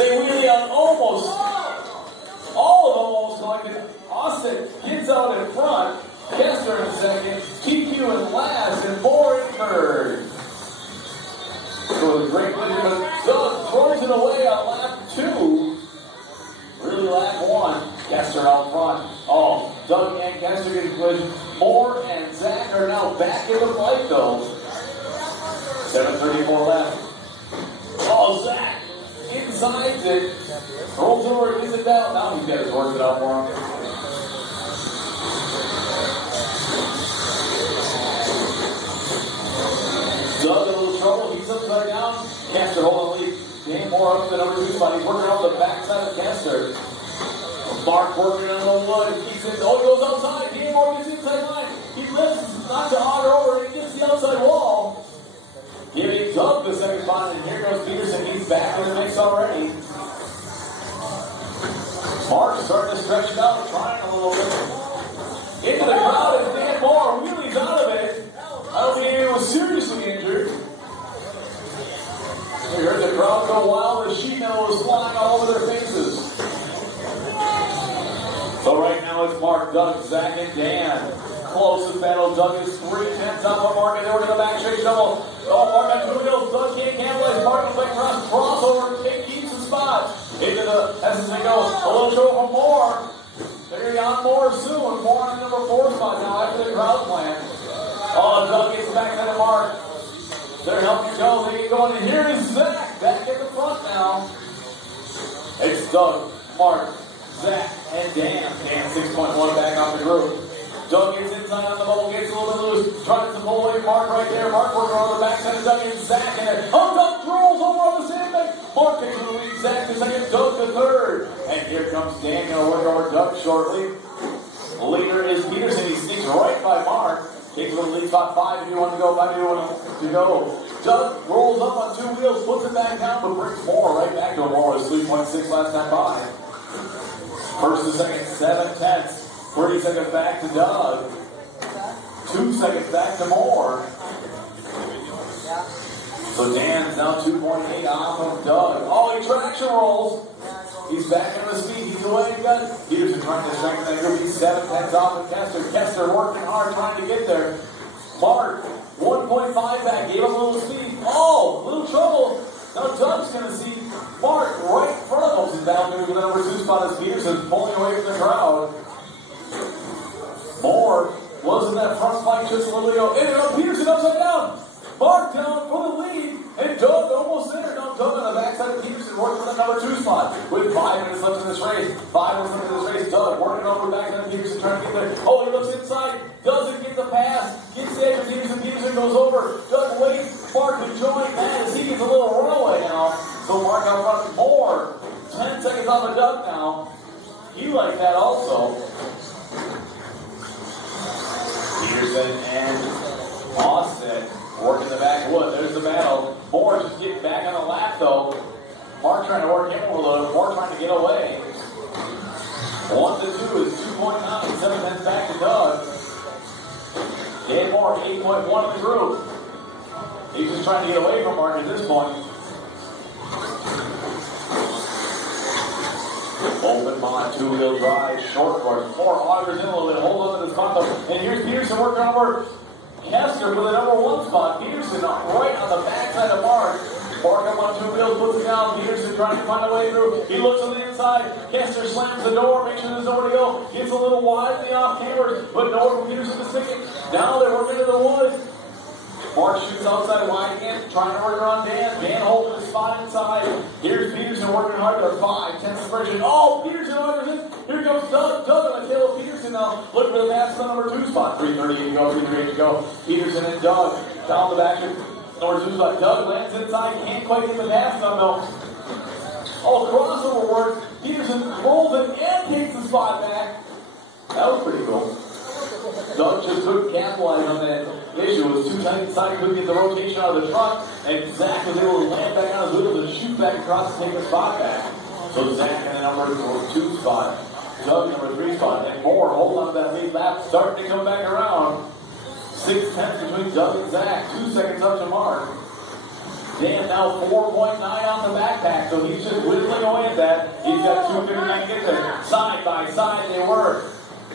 They wheelie on almost all of them almost collected. Austin gets out in front. Kester in second. TQ in last. And Moore in third. So a great win, but Doug throws it away on lap 2. Really lap 1. Kester out front. Oh, Doug and Kester get good. Moore and Zach are now back in the fight though. 7:34 left. Oh, Zach inside it. Rolls over, gets it down. Now he's got to work it out for him. Doug in a little trouble. He's upside down. Kester holding the lead. Dan Moore up to the number 2 spot. He's working on the backside of Kester. Mark working on the wood. He's in. Oh, he goes outside. Dan Moore gets inside line. He lifts, knocks the auger over, and gets the outside wall. Giving Doug the second spot, and here goes Peterson. He's back in the mix already. Mark starting to stretch it out, trying a little bit. Into the crowd is Dan Moore. Wheelies out of it. I don't think anyone was seriously injured. We heard the crowd go wild. The sheet metal was flying all over their faces. So right now it's Mark, Doug, Zach, and Dan. Closest battle. Doug is 3/10 up on Mark, and they were going to back straight double. Oh, Mark on 2 wheels. Doug can't capitalize. Mark goes back across. Crossover. Kate keeps the spot. Into the, as they go, a little show from Moore. They're going to be on Moore soon. Moore on the number 4 spot now after the crowd plan. Oh, Doug gets back to the Mark. They're helping go. They get going. And here is Zach back at the front now. It's Doug, Mark, Zach, and Dan. Dan 6.1 back off the group. Doug gets inside on the bubble, gets a little bit loose. Trying to pull away Mark right there. Mark working on the backside of Doug and Zach. And then, oh, Doug rolls over on the sandbag. Mark takes the lead. Zach the second. Doug the third. And here comes Dan. Going to work over Doug shortly. Leader is Peterson. He sneaks right by Mark. Takes the lead spot 5 if you want to go. 5 if you want to go. Doug rolls up on 2 wheels, puts it back down, but brings Moore right back to him. Moore was 3.6 last time by. First to second, 7/10. 30 seconds back to Doug. 2 seconds back to Moore. So Dan's now 2.8 off of Doug. Oh, he traction rolls. He's back in the speed. He's away again. Peterson trying to strengthen that group. He's 7/10 off of Kester. Kester working hard trying to get there. Mark, 1.5 back. Gave him a little speed. Oh, little trouble. Now Doug's going to see Mark right in front of him. He's down there with the number 2 spot as Peterson pulling away from the crowd. Moore was in that front fight just a little ago. And Peterson upside down. Mark down for the lead. And Doug almost there. Now Doug on the backside of Peterson working for the number 2 spot. With 5 minutes left in this race. 5 minutes left in this race. Doug working over the backside of Peterson trying to get there. Oh, he looks inside. Doesn't get the pass. Gets the edge of Peterson. Peterson goes over. Doug waits. Mark to join that as he gets a little runaway now. So Mark out front. Moore. 10 seconds off of Doug now. You like that also. Peterson and Austin working the backwood. There's the battle. Moore just getting back on the lap though. Mark trying to work him a little. Moore trying to get away. 1 to 2 is 2.9. 7 minutes back to Doug. Dan Moore 8.1 in the group. He's just trying to get away from Mark at this point. Open mod, 2-wheel drive, short course. Moore augers in a little bit, hold on to this contact. And here's Peterson working over Kester for the number 1 spot. Peterson right on the backside of Mark. Mark up on 2 wheels, puts it down. Peterson trying to find a way through. He looks on the inside. Kester slams the door, makes sure there's nowhere to go. Gets a little wide in the off cameras, but nowhere for Peterson to stick it. Now they're working to the woods. Mark shoots outside wide again, trying to work around Dan. Dan holding his spot inside. Here's Peterson working hard. They're 5/10 separation. Oh, Peterson orders it. Here comes Doug. Doug on the tail of Peterson now. Looking for the pass to the number 2 spot. 3:38 to go, 3:38 to go. Peterson and Doug down the back of number 2 spot. Doug lands inside. Can't quite get the pass on though. Oh, crossover work. Peterson rolls it and takes the spot back. That was pretty cool. Doug just couldn't capitalize on that issue. It was too tight inside. He couldn't get the rotation out of the truck. And Zach was able to land back on his wheels and shoot back across and take the spot back. So Zach in the number 2 spot. Doug number 3 spot. And Moore hold on to that lead lap. Starting to come back around. 6/10 between Doug and Zach. 2 seconds up to Mark. Dan now 4.9 on the backpack, so he's just whittling away at that. He's got 2:59 to get there. Side by side they work.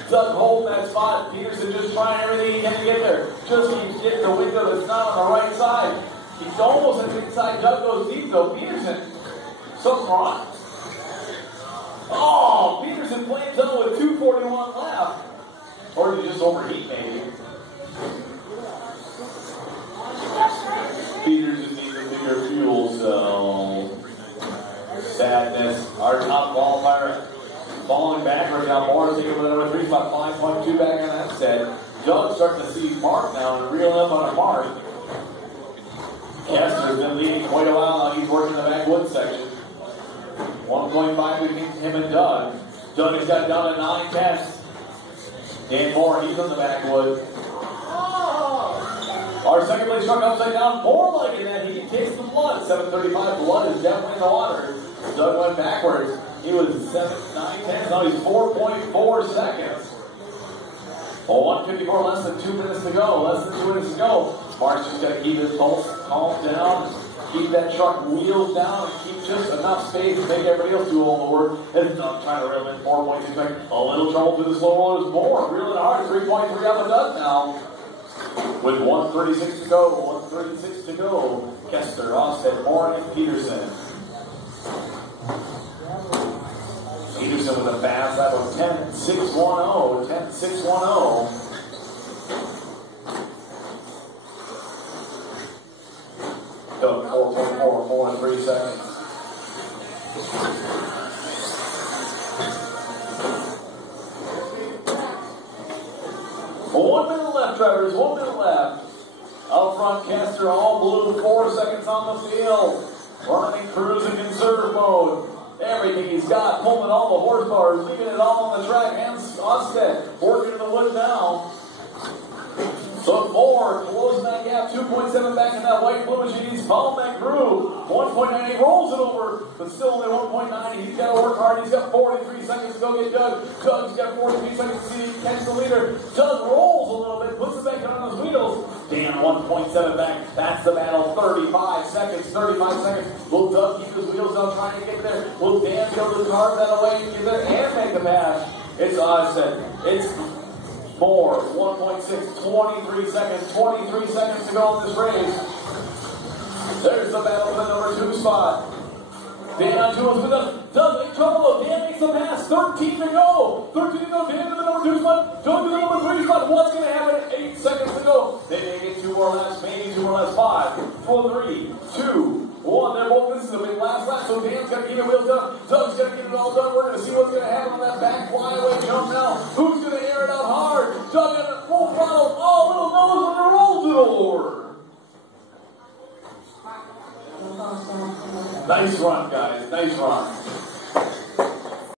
Doug holding that spot. Peterson just trying everything he can to get there. Just keeps getting the window that's not on the right side. He's almost at the inside. Doug goes deep though. Peterson, something wrong? Oh, Peterson flames on with 2:41 left. Or did he just overheat maybe? Peters just needs a bigger fuel cell. Sadness. Our top qualifier falling backwards now. Morris taking with number 3 spot, 5.2 back on that set. Doug starting to see Mark now and reeling up on a Mark. Kessler's been leading quite a while now. He's working the backwood section. 1.5 between him and Doug. Doug has got down to 9 tenths. Dan Moore, he's on the backwood. Our second place truck upside down, more like that. He can taste the blood. 7:35 blood is definitely in the water. Doug went backwards. He was 9 tenths. Now he's 4.4 seconds. Well, 1:54, less than 2 minutes to go. Less than 2 minutes to go. Mark's just got to keep his pulse calm down. Keep that truck wheels down and keep just enough space to make everybody else do all the work. And I'm trying to reel in 4.6 back. A little trouble through the slow rollers. More reeling hard. 3.3 up and Doug now. With 1:36 to go. 1:36 to go. Kessler, Austin, Moore, and Peterson. Peterson with a fast lap of 10.610. 10.610. Doug 4.4, 4 and 3 seconds. Well, 1 minute left, drivers. 1 minute left. Out front, Kessler, all blue, 4 seconds on the field. Running cruise in conserve mode. Everything he's got, pulling all the horsepower, leaving it all on the track. And Onstead working in the wood now. So Moore closing that gap, 2.7 back in that white blue machine. Following that groove, 1.9. He rolls it over, but still only 1.9. He's got to work hard. He's got 43 seconds to go get Doug. Doug's got 43 seconds to see if he catch the leader. Doug rolls a little bit, puts it back on his wheels. Dan 1.7 back. That's the battle. 35 seconds. 35 seconds. Will Doug keep his wheels down trying to get there? Will Dan be able to carve that away and get there and make the pass? It's Onstead. It's Moore, 1.6, 23 seconds, 23 seconds to go in this race. There's the battle for the number 2 spot. Dan on 2 with Doug in trouble. Dan makes the pass, 13 to go. 13 to go, Dan to the number 2 spot. Doug to the number 3 spot. What's going to happen? 8 seconds to go. They may get 2 more laps, maybe 2 more laps. 5, 4, 3, 2, 1. They're both, this is a big last lap, so Dan's got to keep it wheels done. Doug's got to get it all done. We're going to see what's going to happen on that back flyaway jump now. Who's going to air it out hard? Doug at it full throttle. Oh, little nose and it rolls to the Lord. Nice run, guys. Nice run.